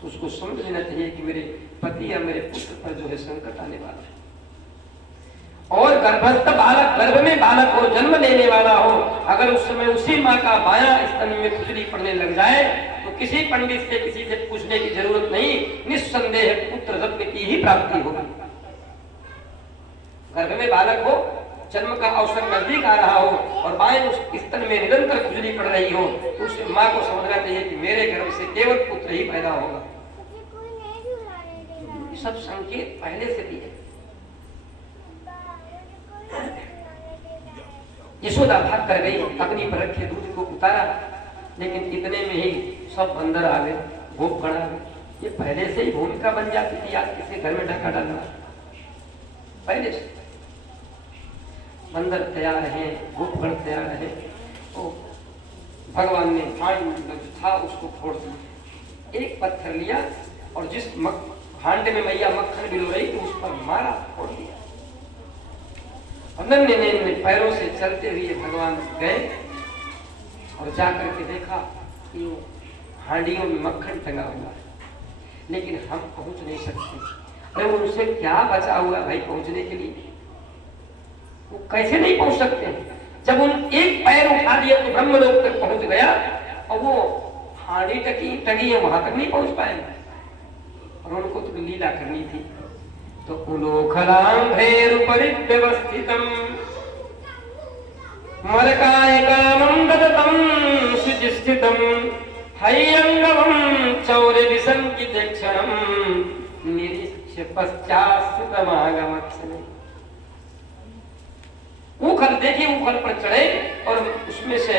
तो उसको समझ लेना चाहिए कि मेरे पति या मेरे पुत्र पर जो है संकट आने वाला है। और गर्भस्थ बालक, गर्भ में बालक हो, जन्म लेने वाला हो, अगर उस समय उसी माँ का बायां स्तन में खुजली पड़ने लग जाए तो किसी पंडित से, किसी से पूछने की जरूरत नहीं, निस्संदेह पुत्र रत्न की ही प्राप्ति होगी। गर्भ में बालक हो, जन्म का अवसर नजदीक आ रहा हो और बाएं उस स्तन में निरंतर खुजली पड़ रही हो, तो उस माँ को समझना चाहिए कि मेरे गर्भ से केवल पुत्र ही पैदा होगा। सब संकेत पहले से दिए। यशोदा भाग कर गई, अग्नि पर रखे दूध को उतारा, लेकिन इतने में ही सब बंदर आ गए, गोपगण आ गए। ये पहले से ही भूमिका बन जाती थी, आज किसी घर में ढका डालना, पहले से बंदर तैयार है, गोपगण तैयार है। तो भगवान ने हांड था उसको फोड़ दिया, एक पत्थर लिया और जिस हांडे में मैया मक्खन भिगो रही थी उस पर मारा, फोड़ दिया। अनन्य नैन में पैरों से चलते हुए भगवान गए और जाकर के देखा कि वो हांडियों में मक्खन टंगा हुआ है, लेकिन हम पहुंच नहीं सकते। अरे उनसे क्या बचा हुआ भाई पहुंचने के लिए? वो कैसे नहीं पहुंच सकते? जब उन एक पैर उठा दिया तो ब्रह्मलोक तक पहुंच गया, और वो हांडी टंगी है वहां तक नहीं पहुंच पाएंगे। और उनको तो लीला करनी थी। तो उलोखलाम्भेरुपरिव्यवस्थितं मरकायकामं ददतं शुचिस्थितं हय्यङ्गमं चौर्यविसङ्कितक्षणं निरीक्ष्य पश्चात्स्थितमागमत्सने। ऊखल देखिए, ऊखल पर चढ़े और उसमें से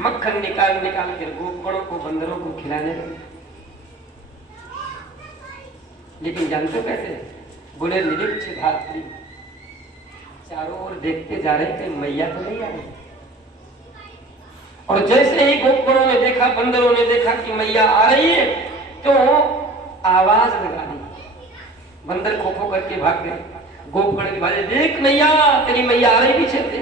मक्खन निकाल के गोपगणों को, बंदरों को खिलाने लगे। लेकिन जानते कैसे? बोले निरीक्ष धात्री, चारों ओर देखते जा रहे थे, मैया तो नहीं आ रही। और जैसे ही गोपगणों ने देखा, बंदरों ने देखा कि मैया आ रही है, तो आवाज लगा दी। बंदर खो खो करके भाग गए। गोपगण के बारे देख मैया, तेरी मैया आ रही पीछे से।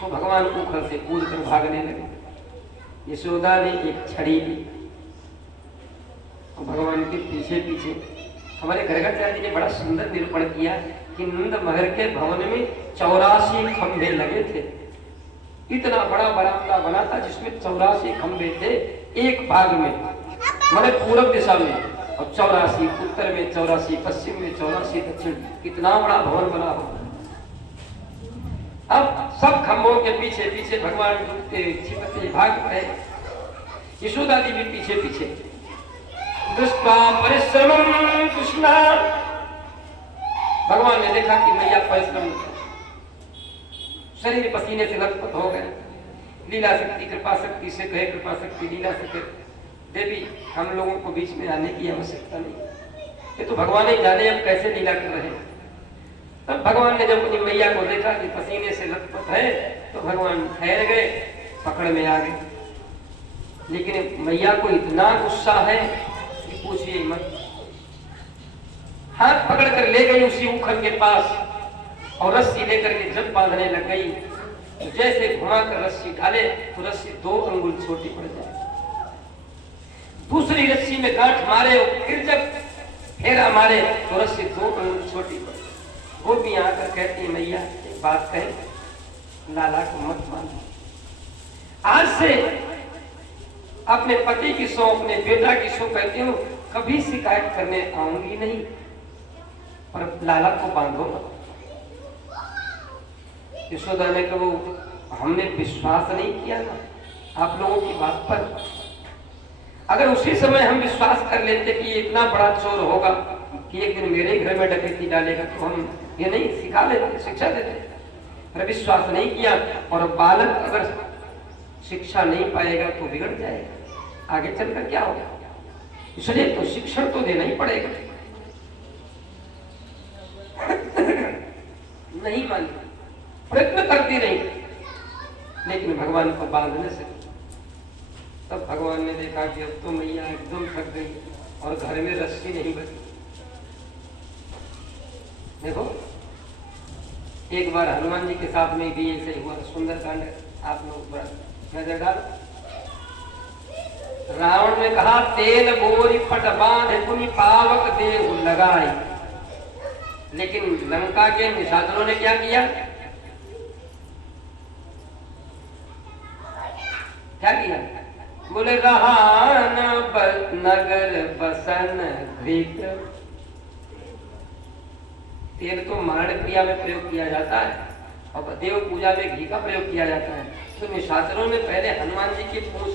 तो भगवान ऊपर से कूद कर भागने लगे। यशोदा ने एक छड़ी ली और भगवान के पीछे पीछे। हमारे घरघर जी ने बड़ा सुंदर निरूपण किया कि नंद महर के भवन में 84 खंभे लगे थे। इतना बड़ा बरामदा बना था जिसमें 84 खंभे थे, एक भाग में माने पूर्व दिशा में, और 84 उत्तर में, 84 पश्चिम में, 84 दक्षिण। कितना बड़ा भवन बना हो। अब सब खंभों के पीछे पीछे भगवान छिपते भाग रहे, यशोदा जी भी पीछे पीछे। दृष्टा परिश्रमं कृष्णा, भगवान ने देखा कि मैया परिश्रम, शरीर पसीने से लथपथ हो गए। लीला शक्ति, कृपा शक्ति से कहे, कृपा शक्ति लीला से कहे, देवी हम लोगों को बीच में आने की आवश्यकता नहीं, ये तो भगवान ही जाने अब कैसे लीला कर रहे हैं। तब भगवान ने जब अपनी मैया को देखा कि पसीने से लथपथ है, तो भगवान ठहर गए, पकड़ में आ गए। लेकिन मैया को इतना गुस्सा है कि पूछिए मत। हाथ पकड़ कर ले गई उसी उखल के पास और रस्सी लेकर के जब बांधने लग गई, तो जैसे घुमा कर रस्सी डाले तो रस्सी 2 अंगुल छोटी पड़ जाए। दूसरी रस्सी में गांठ मारे और फिर जब फेरा मारे तो रस्सी 2 अंगुल छोटी पड़ जाए। वो भी आकर कहती है मैया एक बात कहे, लाला को मत मानो। आज से अपने पति की सो, अपने बेटा की सो कहती हूँ, कभी शिकायत करने आऊंगी नहीं, पर लाला को बांधो मत। यशोदा ने कहा हमने विश्वास नहीं किया ना आप लोगों की बात पर। अगर उसी समय हम विश्वास कर लेते कि इतना बड़ा चोर होगा कि एक दिन मेरे घर में डकैती डालेगा, तो हम ये नहीं सिखा लेते, शिक्षा देते। पर विश्वास नहीं किया, और बालक अगर शिक्षा नहीं पाएगा तो बिगड़ जाएगा, आगे चलकर क्या होगा। इसलिए तो शिक्षण तो देना ही पड़ेगा। नहीं मानी, प्रयत्न करती रही, लेकिन भगवान को बांध न सकी। तब भगवान ने देखा कि अब तो मैया एकदम थक गई और घर में रस्सी नहीं बची। देखो एक बार हनुमान जी के साथ में भी ऐसे हुआ, सुंदरकांड आप लोग नजर डालो। रावण ने कहा तेल बोरी पट बांध पुनि पावक देव लगाई। लेकिन लंका के निशाचरों ने क्या किया? क्या किया? बोले रहा नगर बसन घृत। तेल तो मरण क्रिया में प्रयोग किया जाता है और देव पूजा में घी का प्रयोग किया जाता है। तो निशाचरों ने पहले हनुमान जी की पूंछ